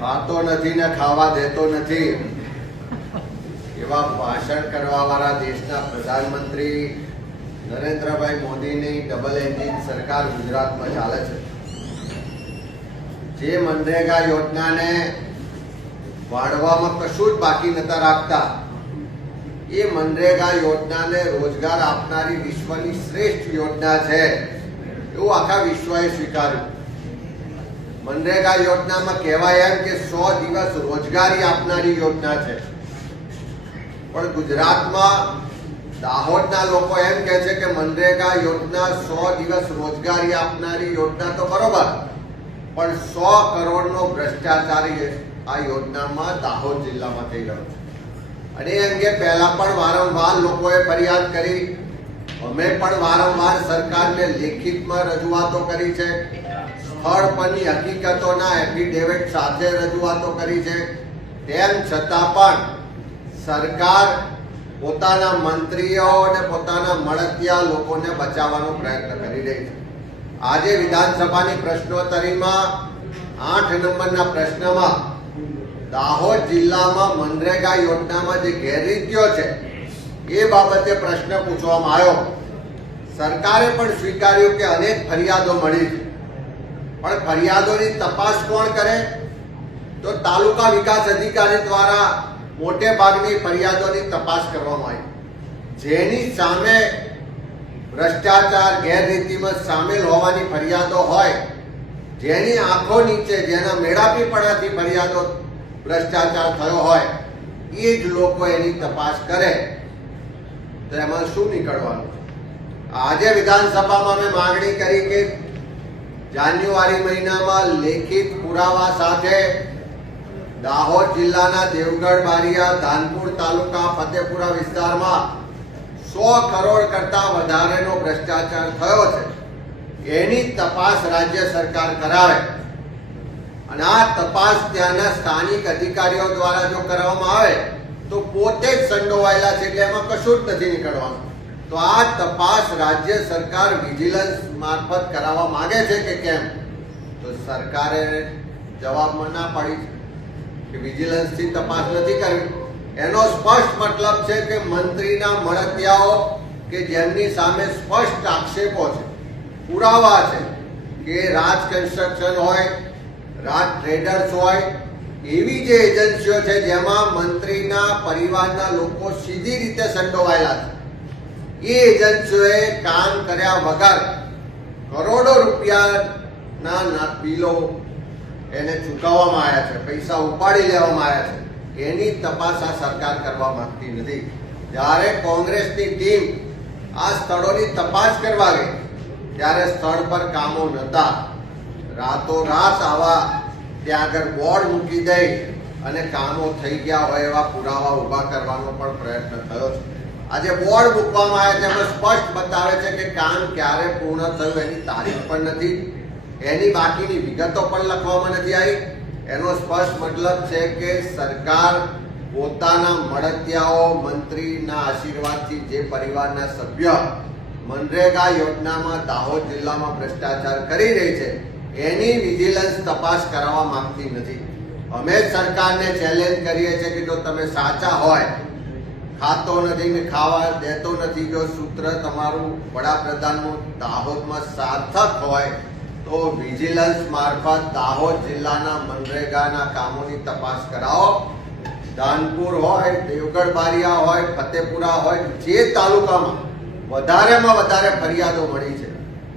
ખાતો નથી ને ખાવા દેતો નથી. એવા ભાષણ કરવા વાળા દેશના પ્રધાનમંત્રી નરેન્દ્રભાઈ મોદીની ડબલ એન્જિન સરકાર ગુજરાતમાં ચાલે છે. જે મનરેગા યોજનાને વાળવામાં કશું જ બાકી નતા રાખતા, એ મનરેગા યોજનાને રોજગાર આપનારી વિશ્વની શ્રેષ્ઠ યોજના છે. એવું આખા વિશ્વએ સ્વીકાર્યું. મનરેગા યોજનામાં કહેવાય એમ કે સો દિવસ રોજગારી આપનારી યોજના છે. પણ ગુજરાતમાં દાહોદના લોકો એમ કહે છે કે મનરેગા યોજના સો દિવસ રોજગારી આપનારી યોજના તો બરોબર, પણ સો કરોડનો ભ્રષ્ટાચારી આ યોજનામાં દાહોદ જિલ્લામાં થઈ રહ્યો છે. અને એ અંગે પહેલા પણ વારંવાર લોકોએ ફરિયાદ કરી. અમે પણ વારંવાર સરકારને લેખિતમાં રજૂઆતો કરી છે. સ્થળ પરની હકીકતોના એફિડેવિટ સાથે રજૂઆતો કરી છે. તેમ છતાં પણ સરકાર પોતાના મંત્રીઓ અને પોતાના મળતિયા લોકોને બચાવવાનો પ્રયત્ન કરી રહી છે. આજે વિધાનસભાની પ્રશ્નોત્તરીમાં આઠ નંબરના પ્રશ્નમાં દાહોદ જિલ્લામાં મનરેગા યોજનામાં જે ગેરરીતિઓ છે, એ બાબતે પ્રશ્ન પૂછવામાં આવ્યો. સરકારે પણ સ્વીકાર્યું કે અનેક ફરિયાદો મળી છે. પણ ફરિયાદોની તપાસ કોણ કરે? તો તાલુકા વિકાસ અધિકારી દ્વારા મોટે ભાગની ફરિયાદોની તપાસ કરવામાં આવી. જેની સામે ભ્રષ્ટાચાર ગેરરીતિમાં સામેલ હોવાની ફરિયાદો હોય, જેની આંખો નીચે જેના મેળાપીપણાથી ફરિયાદો ભ્રષ્ટાચાર થયો હોય એ જ લોકો એની તપાસ કરે. તો એમાં શું નીકળવાનું આજે વિધાનસભામાં મેં માગણી કરી કે જાન્યુઆરી મહિનામાં લેખિત પુરાવા સાથે દાહોદ જિલ્લાના દેવગઢ, બારિયા, ધાનપુર તાલુકા, ફતેપુરા વિસ્તારમાં સો કરોડ કરતા વધારેનો ભ્રષ્ટાચાર થયો છે એની તપાસ રાજ્ય સરકાર કરાવે. અને આ તપાસ ત્યાંના સ્થાનિક અધિકારીઓ દ્વારા જો કરવામાં આવે, તો પોતે જ સંડોવાયેલા છે એટલે એમાં કશું જ નથી નીકળવાનું. તો આ તપાસ રાજ્ય સરકાર વિજિલન્સ મારફત કરાવવા માંગે છે કે કેમ? તો સરકારે જવાબમાં ના પાડી કે વિજિલન્સથી તપાસ નથી કરવી. એનો સ્પષ્ટ મતલબ છે કે મંત્રીના મળતિયાઓ કે જેમની સામે સ્પષ્ટ આક્ષેપો છે, પુરાવા છે કે રાજ કન્સ્ટ્રક્શન હોય, રાજ ટ્રેડર્સ હોય, એવી જે એજન્સીઓ છે જેમાં મંત્રીના પરિવારના લોકો સીધી રીતે સંડોવાયેલા છે. એ એજન્સીઓએ કામ કર્યા વગર કરોડો રૂપિયાના બિલો એને ચૂકવવામાં આવ્યા છે, પૈસા ઉપાડી લેવામાં આવ્યા છે. એની તપાસ આ સરકાર કરવા માંગતી નથી. જ્યારે કોંગ્રેસની ટીમ આ સ્થળોની તપાસ કરવા ગઈ, ત્યારે સ્થળ પર કામો નહોતા. રાતોરાત આવા ત્યાં આગળ બોર્ડ મૂકી દઈ અને કામો થઈ ગયા હોય એવા પુરાવા ઊભા કરવાનો પણ પ્રયત્ન થયો છે. આજે બોર્ડ મૂકવામાં આવે છે. એમાં સ્પષ્ટ બતાવે છે કે કામ ક્યારે પૂર્ણ થયું એની તારીખ પણ નથી. એની બાકીની વિગતો પણ લખવામાં નથી આવી. એનો સ્પષ્ટ મતલબ છે કે સરકાર પોતાના મળતિયાઓ મંત્રીના આશીર્વાદથી જે પરિવારના સભ્ય મનરેગા યોજનામાં દાહોદ જિલ્લામાં ભ્રષ્ટાચાર કરી રહી છે, એની વિજિલન્સ તપાસ કરાવવા માંગતી નથી. અમે સરકારને ચેલેન્જ કરીએ છીએ કે જો તમે સાચા હોય ખાતો નથી ને ખાવા દેતો નથી, જો સૂત્ર તમારું વડાપ્રધાનનું દાહોદમાં સાર્થક હોય, તો વિજિલન્સ મારફત દાહોદ જિલ્લાના મનરેગાના કામોની તપાસ કરાવો. ધાનપુર હોય, દેવગઢ બારિયા હોય, ફતેપુરા હોય, જે તાલુકામાં વધારેમાં વધારે ફરિયાદો મળી છે,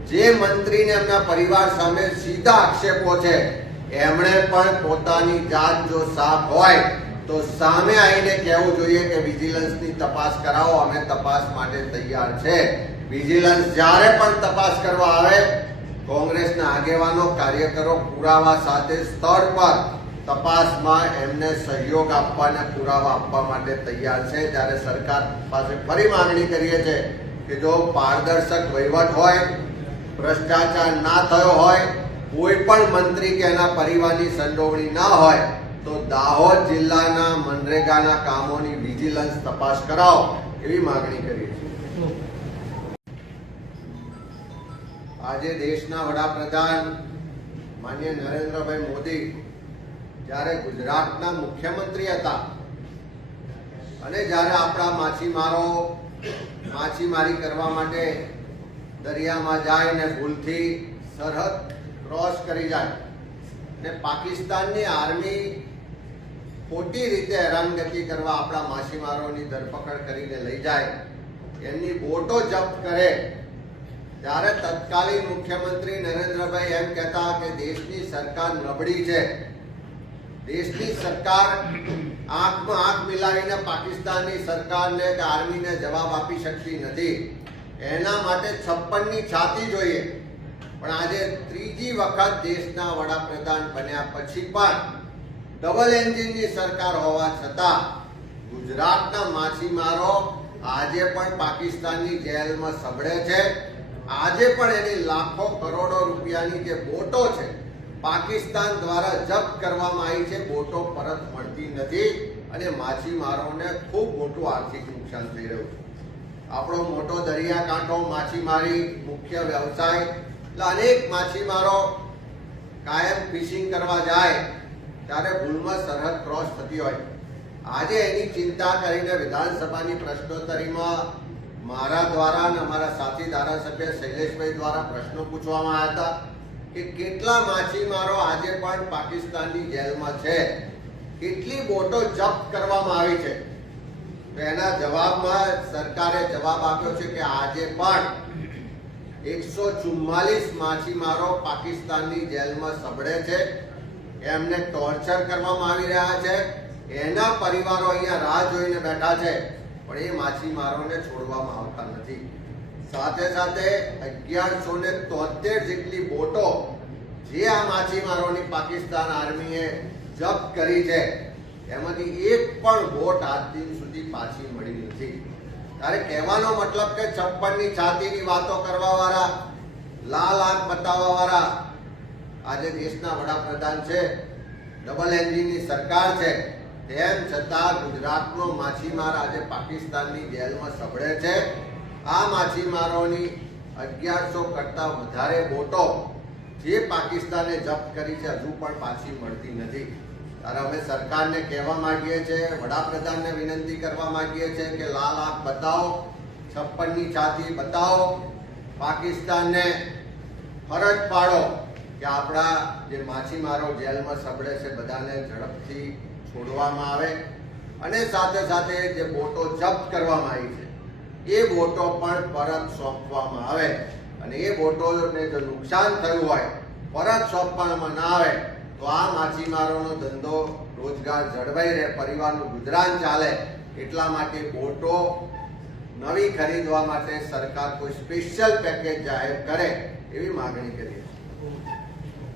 જે મંત્રીને એમના પરિવાર સામે સીધા આક્ષેપો છે, એમણે પણ પોતાની જાત જો સાફ હોય તો સામે આવીને કહેવું જોઈએ કે વિજિલન્સની તપાસ કરાવો, અમે તપાસ માટે તૈયાર છે. વિજિલન્સ જ્યારે પણ તપાસ કરવા આવે, કોંગ્રેસના આગેવાનો, કાર્યકરો પુરાવા સાથે સ્થળ પર તપાસમાં એમને સહયોગ આપવાના પુરાવા આપવા માટે તૈયાર છે. ત્યારે સરકાર પાસે ફરી માંગણી કરીએ છે કે જો પારદર્શક વહીવટ હોય, ભ્રષ્ટાચાર ના થયો હોય, કોઈ પણ મંત્રી કે એના પરિવારની સંડોવણી ના હોય તો દાહોદ જિલ્લાના મનરેગાના કામોની વિજિલન્સ તપાસ કરાવો એવી માંગણી કરી છે. આજે દેશના વડાપ્રધાન માન્ય નરેન્દ્રભાઈ મોદી જ્યારે ગુજરાતના મુખ્યમંત્રી હતા અને જ્યારે આપણા માછીમારો માછીમારી કરવા માટે દરિયામાં જાય ને ભૂલથી સરહદ ક્રોસ કરી જાય ને પાકિસ્તાનની આર્મી ખોટી રીતે હેરાનગતિ કરવા આપણા માછીમારોની ધરપકડ કરીને લઈ જાય, એમની બોટો જપ્ત કરે. ત્યારે તત્કાલીન મુખ્યમંત્રી નરેન્દ્રભાઈ એમ કહેતા કે દેશની સરકાર નબળી છે. દેશની સરકાર આંખમાં આંખ મિલાવીને પાકિસ્તાનની સરકારને કે આર્મીને જવાબ આપી શકતી નથી. એના માટે છપ્પનની છાતી જોઈએ. પણ આજે ત્રીજી વખત દેશના વડાપ્રધાન બન્યા પછી પણ ડબલ એન્જિનની સરકાર હોવા છતાં ગુજરાતના માછીમારો આજે પણ પાકિસ્તાનની જેલમાં સબળે છે. આજે પણ એની લાખો કરોડો રૂપિયાની જે બોટો છે, પાકિસ્તાન દ્વારા જપ્ત કરવામાં આવી છે. બોટો પરત મળતી નથી અને માછીમારોને ખૂબ મોટું આર્થિક નુકસાન થઈ રહ્યું છે. આપણો મોટો દરિયાકાંઠો, માછીમારી, મુખ્ય વ્યવસાય, એટલે અનેક માછીમારો કાયમ ફિશિંગ કરવા જાય. ત્યારે ભૂલમાં સરહદ ક્રોસ થતી હોય. આજે એની ચિંતા કરીને વિધાનસભાની પ્રશ્નોત્તરીમાં મારા દ્વારા અને અમારા સાથી ધારાસભ્ય શૈલેષભાઈ દ્વારા પ્રશ્નો પૂછવામાં આવ્યા હતા કે કેટલા માછીમારો આજે પણ પાકિસ્તાનની જેલમાં છે? કેટલી બોટો જપ્ત કરવામાં આવી છે? તો એના જવાબમાં સરકારે જવાબ આપ્યો છે કે આજે પણ એકસો ચુમ્માલીસ માછીમારો પાકિસ્તાનની જેલમાં સબળે છે. એમને ટોર્ચર કરવામાં આવી રહ્યા છે. એના પરિવારો અહીંયા રાહ જોઈને બેઠા છે. પણ એ માછીમારોને છોડવામાં આવતા નથી. સાથે સાથે અગિયારસો ને તોતેર જેટલી બોટો જે આ માછીમારોની પાકિસ્તાન આર્મીએ જપ્ત કરી છે, એમાંથી એક પણ બોટ આજ દિન સુધી પાછી મળી નથી. ત્યારે કહેવાનો મતલબ કે છપ્પનની છાતીની વાતો કરવાવાળા, લાલ આંખ બતાવવા વાળા આજે દેશના વડાપ્રધાન છે ડબલ એન્જિનની સરકાર છે, તેમ છતાં ગુજરાતનો માછીમાર આજે પાકિસ્તાનની જેલમાં સબળે છે. આ માછીમારોની અગિયારસો કરતા વધારે બોટો જે પાકિસ્તાને જપ્ત કરી છે, હજુ પણ પાછી મળતી નથી. ત્યારે અમે સરકારને કહેવા માંગીએ છીએ, વડાપ્રધાનને વિનંતી કરવા માંગીએ છીએ કે લાલ આંખ બતાવો, છપ્પનની છાતી બતાવો, પાકિસ્તાનને ફરજ પાડો. કે આપણા જે માછીમારો જેલમાં સંભળે છે, બધાને ઝડપથી છોડવામાં આવે. અને સાથે સાથે જે બોટો જપ્ત કરવામાં આવી છે, એ બોટો પણ પરત સોંપવામાં આવે. અને એ બોટોને જો નુકસાન થયું હોય, પરત સોંપવામાં ના આવે, તો આ માછીમારોનો ધંધો રોજગાર જળવાઈ રહે, પરિવારનું ગુજરાન ચાલે. એટલા માટે બોટો નવી ખરીદવા માટે સરકાર કોઈ સ્પેશિયલ પેકેજ જાહેર કરે એવી માગણી કરી.